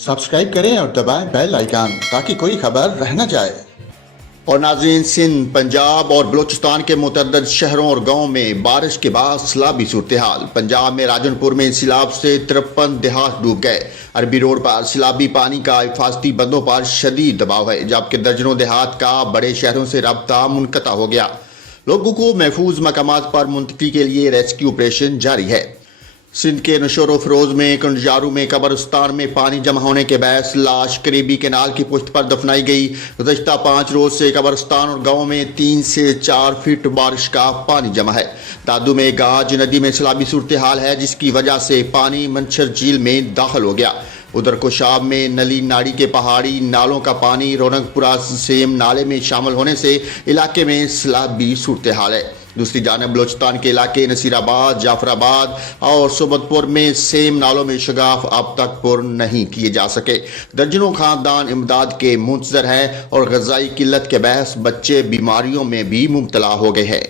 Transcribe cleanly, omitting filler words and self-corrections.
Subscribe करें और दबाएं बेल आइकन ताकि कोई खबर रह न जाए। और नाज़रीन, सिंध, पंजाब और बलूचिस्तान के मुतअद्दिद शहरों और गाँव में बारिश के बाद सैलाबी सूरत हाल। पंजाब में राजनपुर में सैलाब से 53 देहात डूब गए। अरबी रोड पर सैलाबी पानी का हिफाजती बंदों पर शदीद दबाव है, जबकि दर्जनों देहात का बड़े शहरों से रब्ता मुनक़ता हो गया। लोगों को महफूज मकामात पर मुंतकिली के लिए रेस्क्यू ऑपरेशन जारी है। सिंध के नशोर फरोज में कंजारू में कब्रिस्तान में पानी जमा होने के बायस लाश करीबी केनाल की पुश्त पर दफनाई गई। गुज़श्ता 5 रोज से कब्रिस्तान और गांव में 3 से 4 फीट बारिश का पानी जमा है। दादू में गाज नदी में सैलाबी सूरत हाल है, जिसकी वजह से पानी मंछर झील में दाखिल हो गया। उधर कुशाब में नली नाड़ी के पहाड़ी नालों का पानी रौनकपुरा सेम नाले में शामिल होने से इलाके में सैलाबी सूरत हाल है। दूसरी जानब बलूचिस्तान के इलाके नसीराबाद, जाफराबाद और सोबतपुर में सेम नालों में शगाफ अब तक पुर नहीं किए जा सके। दर्जनों खानदान इमदाद के मुंतजर हैं और ग़िज़ाई किल्लत के बहस बच्चे बीमारियों में भी मुब्तला हो गए हैं।